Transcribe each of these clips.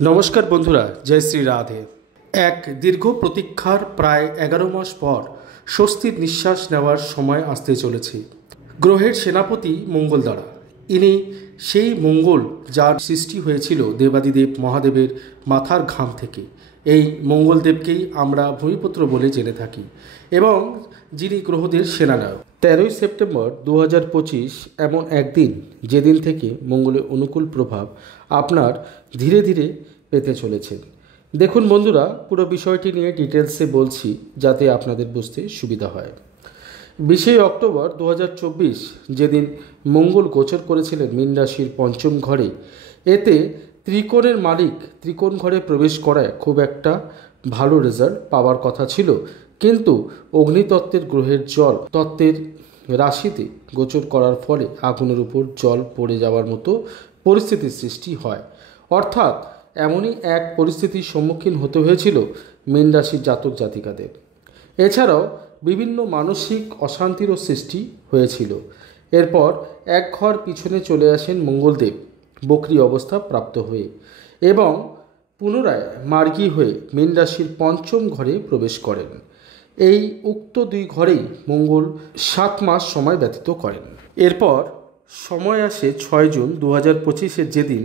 নমস্কার বন্ধুরা, জয় শ্রী রাধে। এক দীর্ঘ প্রতীক্ষার প্রায় 11 মাস পর স্বস্তির নিঃশ্বাস নেওয়ার সময় আসতে চলেছে গ্রহের সেনাপতি মঙ্গল দ্বারা। ইনি সেই মঙ্গল যার সৃষ্টি হয়েছিল দেবাদিদেব মহাদেবের মাথার ঘাম থেকে। এই মঙ্গলদেবকেই আমরা ভূমিপুত্র বলে জেনে থাকি এবং যিনি গ্রহদের সেনানায়ক। 13ই সেপ্টেম্বর 2025 এমন একদিন যেদিন থেকে মঙ্গলের অনুকূল প্রভাব আপনার ধীরে ধীরে পেতে চলেছেন। দেখুন বন্ধুরা, পুরো বিষয়টি নিয়ে ডিটেলসে বলছি যাতে আপনাদের বুঝতে সুবিধা হয়। 20 অক্টোবর 2024 যেদিন মঙ্গল গোচর করেছিলেন মীন রাশির পঞ্চম ঘরে, এতে ত্রিকোণের মালিক ত্রিকোণ ঘরে প্রবেশ করায় খুব একটা ভালো রেজাল্ট পাওয়ার কথা ছিল, কিন্তু অগ্নিতত্ত্বের গ্রহের জল তত্ত্বের রাশিতে গোচর করার ফলে আগুনের উপর জল পড়ে যাওয়ার মতো পরিস্থিতির সৃষ্টি হয়। অর্থাৎ এমনই এক পরিস্থিতির সম্মুখীন হতে হয়েছিল মীন রাশির জাতক জাতিকাদের। এছাড়াও বিভিন্ন মানসিক অশান্তিরও সৃষ্টি হয়েছিল। এরপর এক ঘর পিছনে চলে আসেন মঙ্গলদেব বক্রী অবস্থা প্রাপ্ত হয়ে এবং পুনরায় মার্গী হয়ে মীন রাশির পঞ্চম ঘরে প্রবেশ করেন। এই উক্ত দুই ঘরেই মঙ্গল 7 মাস সময় ব্যতীত করেন। এরপর সময় আসে 6 জুন 2025 যেদিন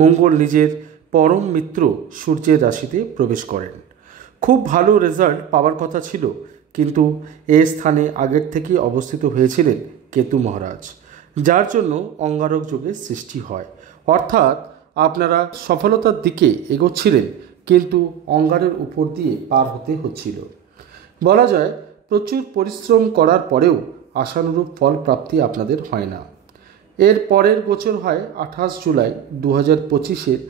মঙ্গল নিজের পরম মিত্র সূর্যের রাশিতে প্রবেশ করেন। খুব ভালো রেজাল্ট পাওয়ার কথা ছিল, কিন্তু এ স্থানে আগের থেকে অবস্থিত হয়েছিলেন কেতু মহারাজ, যার জন্য অঙ্গারক যোগের সৃষ্টি হয়। অর্থাৎ আপনারা সফলতার দিকে এগোচ্ছিলেন, কিন্তু অঙ্গারের উপর দিয়ে পার হতে হচ্ছিল। বলা যায় প্রচুর পরিশ্রম করার পরেও আশানুরূপ ফল প্রাপ্তি আপনাদের হয় না। এর পরের গোচর হয় 28 জুলাই 2025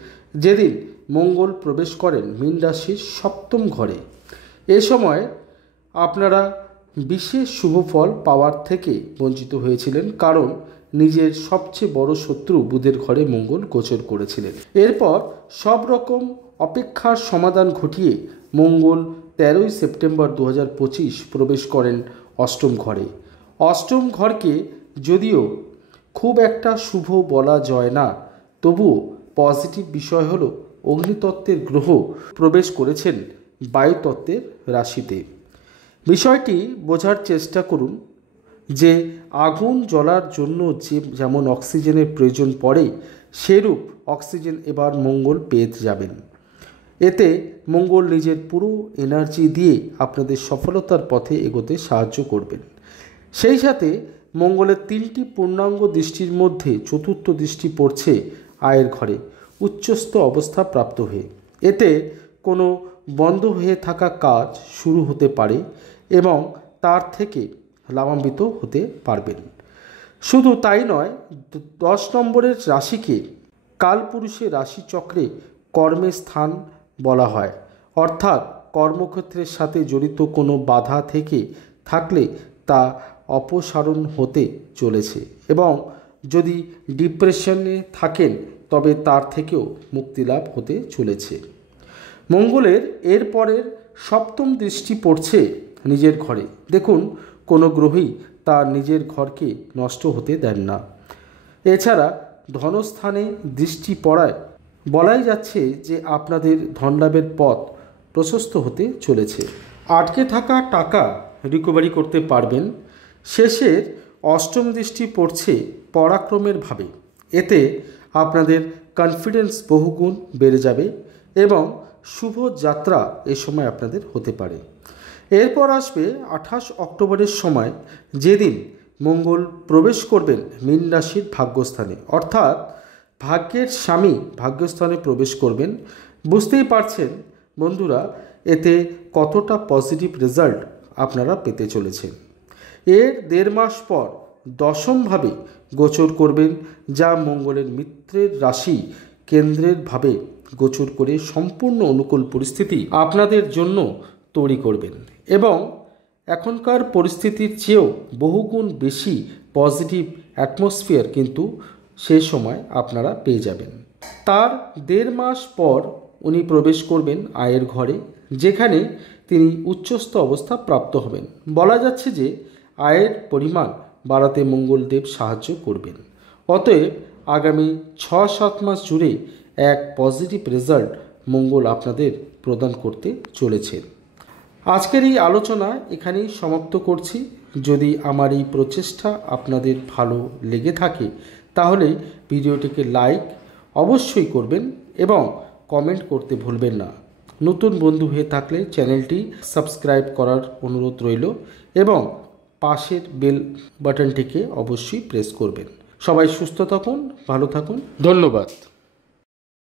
যেদিন মঙ্গল প্রবেশ করেন মীন রাশির সপ্তম ঘরে। এ সময় আপনারা বিশেষ শুভ ফল পাওয়ার থেকে বঞ্চিত হয়েছিলেন, কারণ নিজের সবচেয়ে বড় শত্রু বুধের ঘরে মঙ্গল গোচর করেছিলেন। এরপর সব রকম অপেক্ষার সমাধান ঘটিয়ে মঙ্গল 13ই সেপ্টেম্বর 2025 প্রবেশ করেন অষ্টম ঘরে। অষ্টম ঘরকে যদিও খুব একটা শুভ বলা যায় না, তবুও পজিটিভ বিষয় হলো অগ্নিতত্ত্বের গ্রহ প্রবেশ করেছেন বায়ুতত্ত্বের রাশিতে। বিষয়টি বোঝার চেষ্টা করুন যে আগুন জ্বলার জন্য যেমন অক্সিজেনের প্রয়োজন পড়ে, সেরূপ অক্সিজেন এবার মঙ্গল পেয়ে যাবেন। এতে মঙ্গল নিজের পুরো এনার্জি দিয়ে আপনাদের সফলতার পথে এগোতে সাহায্য করবেন। সেই সাথে মঙ্গলের 3টি পূর্ণাঙ্গ দৃষ্টির মধ্যে চতুর্থ দৃষ্টি পড়ছে আয়ের ঘরে উচ্চস্থ অবস্থা প্রাপ্ত হয়ে। এতে কোনো বন্ধ হয়ে থাকা কাজ শুরু হতে পারে এবং তার থেকে লাভান্বিত হতে পারবেন। শুধু তাই নয়, 10 নম্বরের রাশিকে কালপুরুষের রাশিচক্রে কর্মের স্থান বলা হয়। অর্থাৎ কর্মক্ষেত্রের সাথে জড়িত কোনো বাধা থেকে থাকলে তা অপসারণ হতে চলেছে এবং যদি ডিপ্রেশনে থাকেন তবে তার থেকেও মুক্তিলাভ হতে চলেছে। মঙ্গলের এরপরের সপ্তম দৃষ্টি পড়ছে নিজের ঘরে। দেখুন, কোনো গ্রহই তার নিজের ঘরকে নষ্ট হতে দেন না। এছাড়া ধনস্থানে দৃষ্টি পড়ায় বলাই যাচ্ছে যে আপনাদের ধনলাভের পথ প্রশস্ত হতে চলেছে। আটকে থাকা টাকা রিকভারি করতে পারবেন। শেষের অষ্টম দৃষ্টি পড়ছে পরাক্রমের ভাবে। এতে আপনাদের কনফিডেন্স বহুগুণ বেড়ে যাবে এবং শুভ যাত্রা এ সময় আপনাদের হতে পারে। এরপর আসবে 28 অক্টোবরের সময় যেদিন মঙ্গল প্রবেশ করবেন মীন রাশির ভাগ্যস্থানে, অর্থাৎ ভাগ্যের স্বামী ভাগ্যস্থানে প্রবেশ করবেন। বুঝতেই পারছেন বন্ধুরা এতে কতটা পজিটিভ রেজাল্ট আপনারা পেতে চলেছেন। এর 1.5 মাস পর দশমভাবে গোচর করবেন, যা মঙ্গলের মিত্রের রাশি কেন্দ্রের ভাবে গোচর করে সম্পূর্ণ অনুকূল পরিস্থিতি আপনাদের জন্য তৈরি করবেন এবং এখনকার পরিস্থিতির চেয়েও বহুগুণ বেশি পজিটিভ অ্যাটমসফিয়ার কিন্তু সে সময় আপনারা পেয়ে যাবেন। তার 1.5 মাস পর উনি প্রবেশ করবেন আয়ের ঘরে, যেখানে তিনি উচ্চস্থ অবস্থা প্রাপ্ত হবেন। বলা যাচ্ছে যে আয়ের পরিমাণ বাড়াতে মঙ্গলদেব সাহায্য করবেন। অতএব আগামী 6-7 মাস জুড়ে এক পজিটিভ রেজাল্ট মঙ্গল আপনাদের প্রদান করতে চলেছেন। আজকের এই আলোচনা এখানেই সমাপ্ত করছি। যদি আমার এই প্রচেষ্টা আপনাদের ভালো লেগে থাকে তাহলে ভিডিওটিকে লাইক অবশ্যই করবেন এবং কমেন্ট করতে ভুলবেন না। নতুন বন্ধু হয়ে থাকলে চ্যানেলটি সাবস্ক্রাইব করার অনুরোধ রইল এবং পাশের বেল বাটনটিকে অবশ্যই প্রেস করবেন। সবাই সুস্থ থাকুন, ভালো থাকুন, ধন্যবাদ।